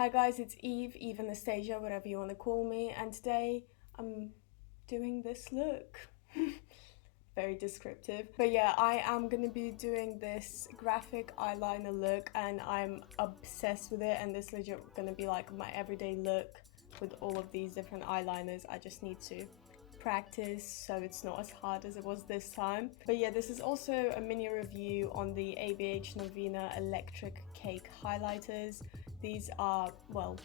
Hi guys, it's Eve Anastasia, whatever you want to call me, and today I'm doing this look. Very descriptive. But yeah, I am going to be doing this graphic eyeliner look and I'm obsessed with it, and this legit going to be like my everyday look with all of these different eyeliners. I just need to practice so it's not as hard as it was this time. But yeah, this is also a mini review on the ABH Novena Electric Cake highlighters. These are, well,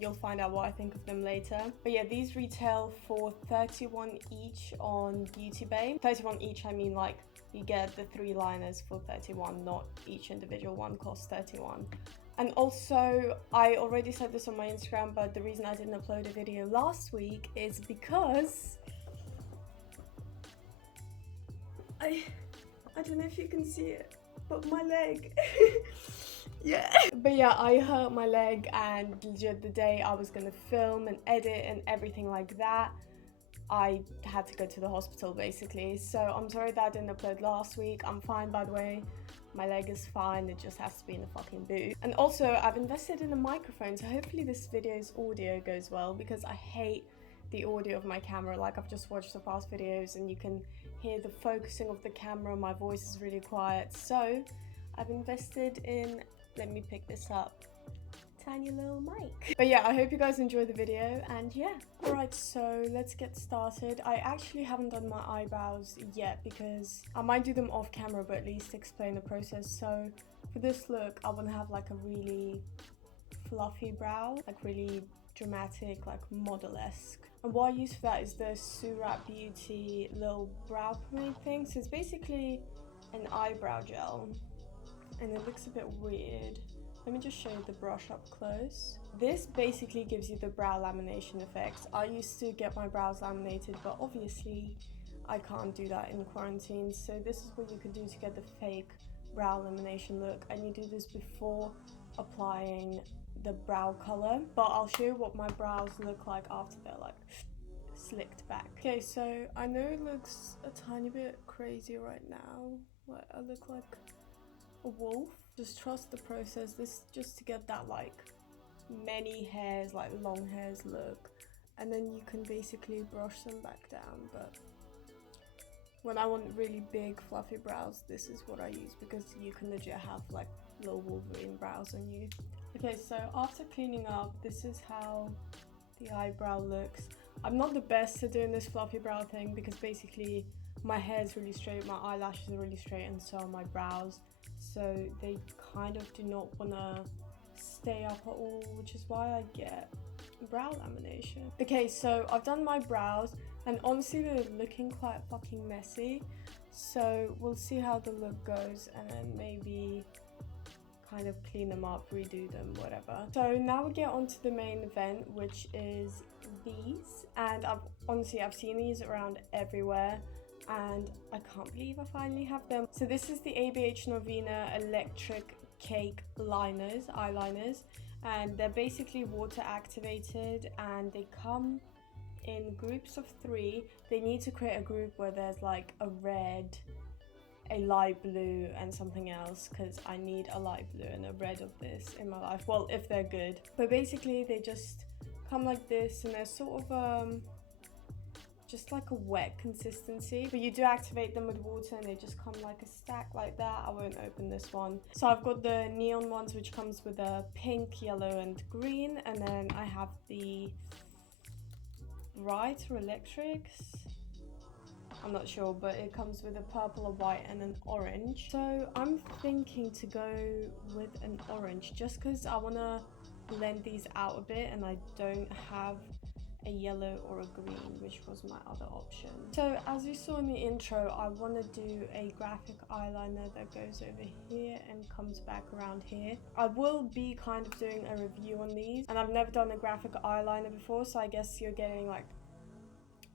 you'll find out what I think of them later. But yeah, these retail for $31 each on Beauty Bay. $31 each, I mean like you get the 3 liners for $31, not each individual one costs $31. And also, I already said this on my Instagram, but the reason I didn't upload a video last week is because I don't know if you can see it, but my leg. Yeah. But yeah, I hurt my leg, and legit the day I was gonna film and edit and everything like that, I had to go to the hospital basically. So I'm sorry that I didn't upload last week. I'm fine, by the way. My leg is fine, it just has to be in a fucking boot. And also, I've invested in a microphone, so hopefully this video's audio goes well, because I hate the audio of my camera. Like, I've just watched the past videos and you can hear the focusing of the camera, my voice is really quiet. So I've invested in, let me pick this up, tiny little mic. But yeah, I hope you guys enjoy the video, and yeah. Alright, so let's get started. I actually haven't done my eyebrows yet because I might do them off camera, but at least explain the process. So for this look, I want to have like a really fluffy brow, like really dramatic, like model-esque. And what I use for that is the Surat Beauty little brow pomade thing. So it's basically an eyebrow gel, and it looks a bit weird. Let me just show you the brush up close. This basically gives you the brow lamination effect. I used to get my brows laminated, but obviously I can't do that in quarantine. So this is what you could do to get the fake brow lamination look. And you do this before applying the brow color. But I'll show you what my brows look like after they're like slicked back. Okay, so I know it looks a tiny bit crazy right now. Like I look like a wolf. Just trust the process. This is just to get that like many hairs, like long hairs look, and then you can basically brush them back down. But when I want really big fluffy brows, this is what I use, because you can legit have like little Wolverine brows on you. Okay, so after cleaning up, this is how the eyebrow looks. I'm not the best at doing this fluffy brow thing because basically my hair is really straight, my eyelashes are really straight, and so are my brows. So they kind of do not want to stay up at all, which is why I get brow lamination. Okay, so I've done my brows, and honestly they're looking quite fucking messy. So we'll see how the look goes, and then maybe kind of clean them up, redo them, whatever. So now we get on to the main event, which is these. And I've seen these around everywhere, and I can't believe I finally have them. So this is the ABH Novena Electric Cake eyeliners, and they're basically water activated, and they come in groups of 3. They need to create a group where there's like a red, a light blue, and something else, because I need a light blue and a red of this in my life. Well, if they're good. But basically they just come like this, and they're sort of just like a wet consistency, but you do activate them with water and they just come like a stack like that. I won't open this one. So I've got the neon ones, which comes with a pink, yellow and green, and then I have the bright or electrics, I'm not sure, but it comes with a purple, a white and an orange. So I'm thinking to go with an orange just because I want to blend these out a bit, and I don't have a yellow or a green, which was my other option. So as you saw in the intro, I want to do a graphic eyeliner that goes over here and comes back around here. I will be kind of doing a review on these, and I've never done a graphic eyeliner before, so I guess you're getting like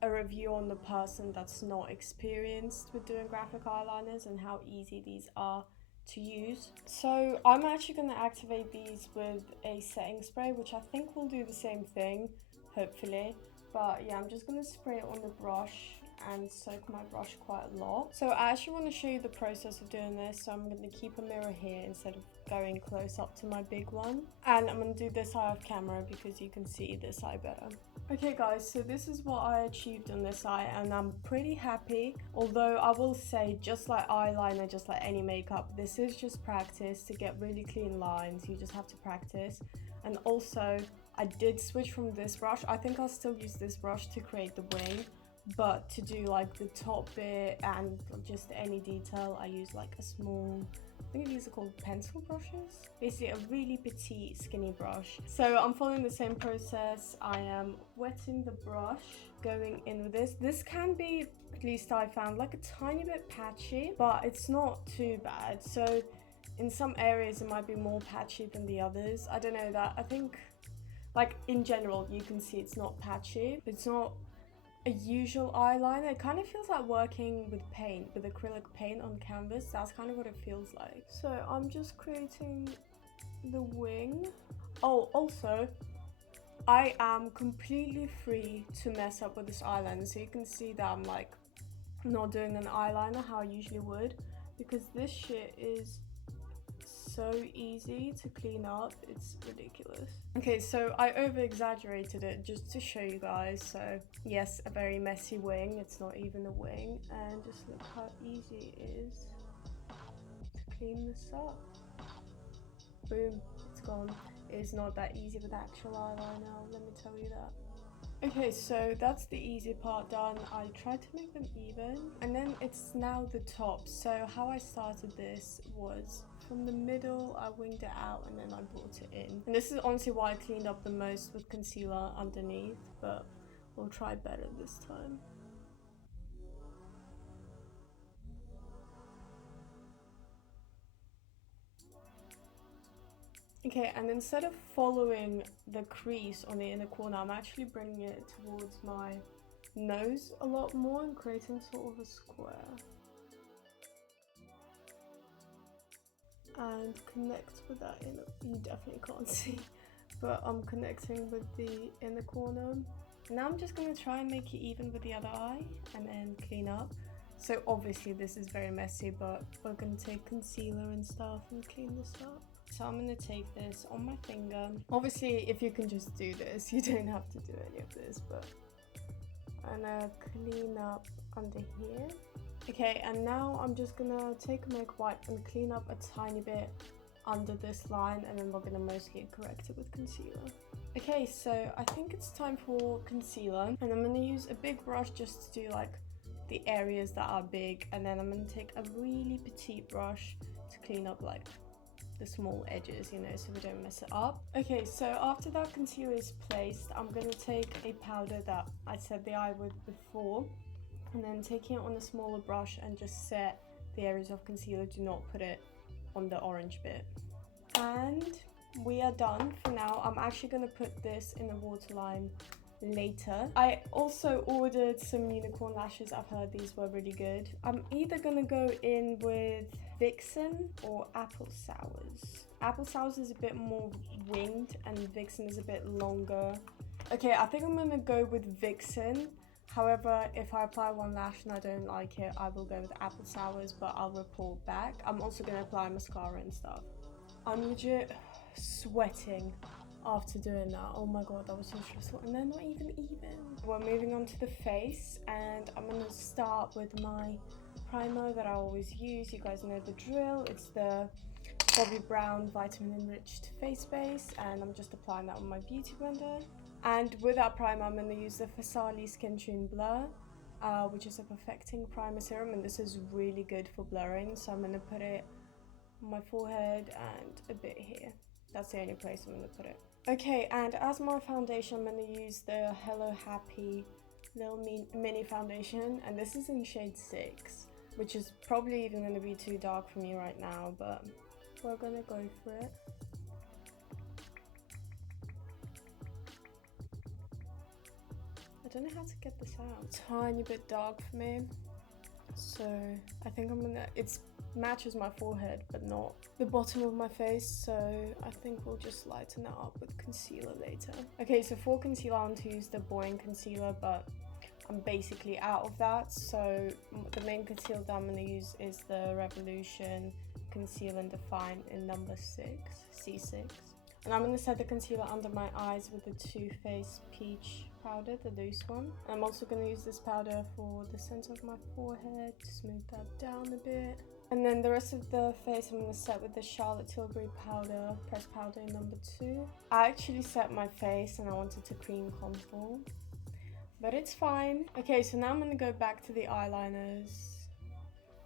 a review on the person that's not experienced with doing graphic eyeliners and how easy these are to use. So I'm actually going to activate these with a setting spray, which I think will do the same thing, hopefully. But yeah, I'm just going to spray it on the brush and soak my brush quite a lot. So I actually want to show you the process of doing this, so I'm going to keep a mirror here instead of going close up to my big one. And I'm going to do this eye off camera because you can see this eye better. Okay guys, so this is what I achieved on this eye and I'm pretty happy. Although I will say, just like eyeliner, just like any makeup, this is just practice to get really clean lines. You just have to practice. And also, I did switch from this brush. I think I'll still use this brush to create the wing, but to do like the top bit and just any detail, I use like a small, I think these are called pencil brushes. Basically a really petite skinny brush. So I'm following the same process. I am wetting the brush, going in with this. This can be, at least I found, like a tiny bit patchy, but it's not too bad. So in some areas it might be more patchy than the others. I don't know that. I think like in general you can see it's not patchy. It's not a usual eyeliner. It kind of feels like working with paint, with acrylic paint on canvas. That's kind of what it feels like. So I'm just creating the wing. Oh, also, I am completely free to mess up with this eyeliner. So you can see that I'm like not doing an eyeliner how I usually would, because this shit is so easy to clean up, it's ridiculous. Okay, so I over exaggerated it just to show you guys. So yes, a very messy wing, it's not even a wing, and just look how easy it is to clean this up. Boom, it's gone. It's not that easy with actual eyeliner, let me tell you that. Okay, so that's the easy part done. I tried to make them even, and then it's now the top. So how I started this was from the middle, I winged it out and then I brought it in. And this is honestly why I cleaned up the most with concealer underneath, but we'll try better this time. Okay, and instead of following the crease on the inner corner, I'm actually bringing it towards my nose a lot more and creating sort of a square. And connect with that inner, you definitely can't see, but I'm connecting with the inner corner. Now I'm just going to try and make it even with the other eye and then clean up. So obviously this is very messy, but we're going to take concealer and stuff and clean this up. So I'm going to take this on my finger. Obviously if you can just do this, you don't have to do any of this, but I'm going to clean up under here. Okay, and now I'm just gonna take a milk wipe and clean up a tiny bit under this line, and then we're gonna mostly correct it with concealer. Okay, so I think it's time for concealer, and I'm gonna use a big brush just to do like the areas that are big, and then I'm gonna take a really petite brush to clean up like the small edges, you know, so we don't mess it up. Okay, so after that concealer is placed, I'm gonna take a powder that I set the eye with before, and then taking it on a smaller brush and just set the areas of concealer. Do not put it on the orange bit. And we are done for now. I'm actually going to put this in the waterline later. I also ordered some unicorn lashes. I've heard these were really good. I'm either going to go in with Vixen or Apple Sours. Apple Sours is a bit more winged and Vixen is a bit longer. Okay, I think I'm going to go with Vixen. However, if I apply one lash and I don't like it, I will go with Apple Sours, but I'll report back. I'm also going to apply mascara and stuff. I'm legit sweating after doing that. Oh my god, that was so stressful. And they're not even. We're moving on to the face, and I'm going to start with my primer that I always use. You guys know the drill. It's the Bobbi Brown Vitamin Enriched Face Base, and I'm just applying that on my beauty blender. And with that primer, I'm going to use the Fasali Skin Tune Blur, which is a perfecting primer serum, and this is really good for blurring. So I'm going to put it on my forehead and a bit here. That's the only place I'm going to put it. Okay, and as my foundation, I'm going to use the Hello Happy little mini foundation, and this is in shade 6, which is probably even going to be too dark for me right now, but we're going to go for it. I don't know how to get this out. Tiny bit dark for me, so I think I'm gonna, it matches my forehead but not the bottom of my face, so I think we'll just lighten it up with concealer later. Okay, so for concealer I want to use the Boring concealer, but I'm basically out of that, so the main concealer that I'm going to use is the Revolution Conceal and Define in number 6, C6. And I'm going to set the concealer under my eyes with the Too Faced Peach powder, the loose one. I'm also going to use this powder for the center of my forehead to smooth that down a bit. And then the rest of the face I'm going to set with the Charlotte Tilbury powder, pressed powder in number 2. I actually set my face and I wanted to cream contour, but it's fine. Okay, so now I'm going to go back to the eyeliners.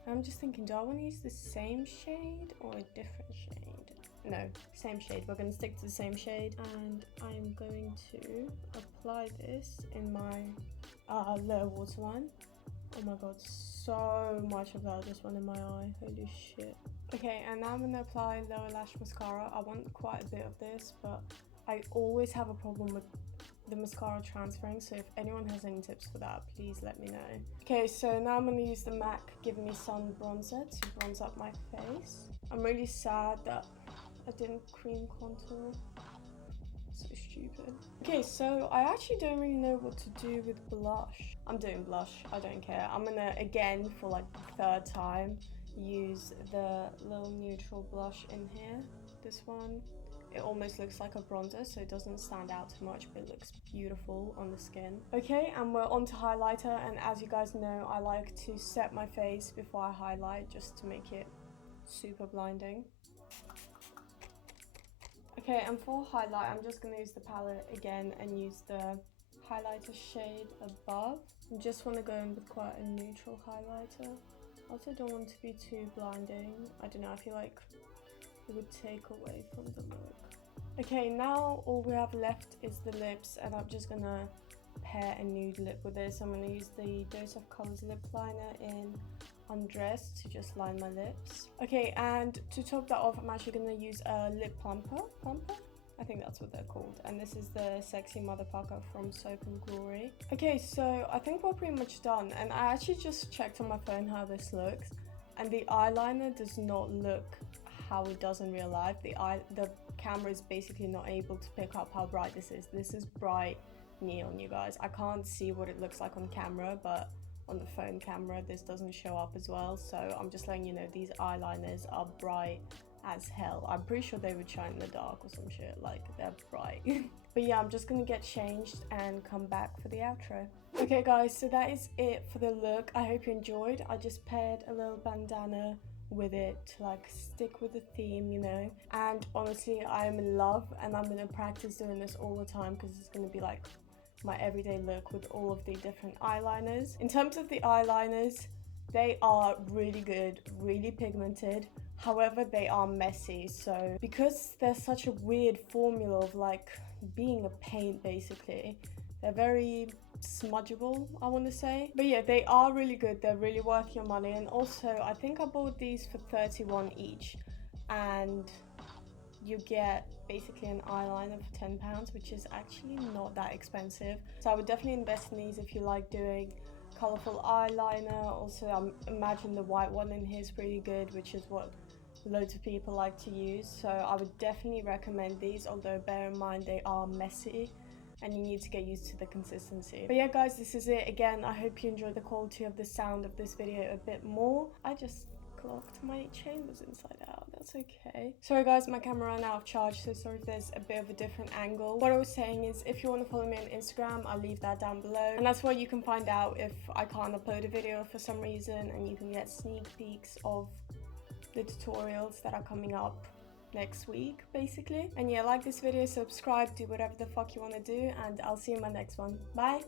I'm just thinking, do I want to use the same shade or a different shade? No, same shade. We're going to stick to the same shade. And I'm going to apply this in my lower waterline. Oh my god, so much of that just went in my eye. Holy shit. Okay, and now I'm going to apply lower lash mascara. I want quite a bit of this, but I always have a problem with the mascara transferring, so if anyone has any tips for that, please let me know. Okay, so now I'm going to use the MAC Give Me Sun bronzer to bronze up my face. I'm really sad that I didn't cream contour. So stupid. Okay, so I actually don't really know what to do with blush. I'm doing blush, I don't care. I'm gonna, again, for like the 3rd time, use the little neutral blush in here. This one. It almost looks like a bronzer, so it doesn't stand out too much, but it looks beautiful on the skin. Okay, and we're on to highlighter, and as you guys know, I like to set my face before I highlight, just to make it super blinding. Okay, and for highlight, I'm just going to use the palette again and use the highlighter shade above. I just want to go in with quite a neutral highlighter. I also don't want to be too blinding. I don't know, I feel like it would take away from the look. Okay, now all we have left is the lips, and I'm just going to pair a nude lip with this. I'm going to use the Dose of Colors lip liner in Undressed to just line my lips. Okay, and to top that off, I'm actually going to use a lip plumper. I think that's what they're called. And this is the Sexy Motherfucker from Soap and Glory. Okay, so I think we're pretty much done. And I actually just checked on my phone how this looks. And the eyeliner does not look how it does in real life. The camera is basically not able to pick up how bright this is. This is bright neon, you guys. I can't see what it looks like on camera, but on the phone camera this doesn't show up as well, so I'm just letting you know these eyeliners are bright as hell. I'm pretty sure they would shine in the dark or some shit, like they're bright. But yeah, I'm just gonna get changed and come back for the outro. Okay guys, so that is it for the look. I hope you enjoyed. I just paired a little bandana with it to like stick with the theme, you know, and honestly I am in love, and I'm gonna practice doing this all the time because it's gonna be like my everyday look with all of the different eyeliners. In terms of the eyeliners, they are really good, really pigmented. However, they are messy, so because they're such a weird formula of like being a paint basically, they're very smudgeable, I want to say. But yeah, they are really good. They're really worth your money. And also, I think I bought these for 31 each, and you get basically an eyeliner for £10, which is actually not that expensive. So I would definitely invest in these if you like doing colourful eyeliner. Also, I imagine the white one in here is pretty good, which is what loads of people like to use. So I would definitely recommend these, although bear in mind they are messy and you need to get used to the consistency. But yeah guys, this is it. Again, I hope you enjoyed the quality of the sound of this video a bit more. I just clocked my chain was inside out. That's okay. Sorry guys, my camera ran out of charge, so sorry if there's a bit of a different angle. What I was saying is, if you want to follow me on Instagram, I'll leave that down below, and that's where you can find out if I can't upload a video for some reason, and you can get sneak peeks of the tutorials that are coming up next week basically. And yeah, like this video, subscribe, do whatever the fuck you want to do, and I'll see you in my next one. Bye.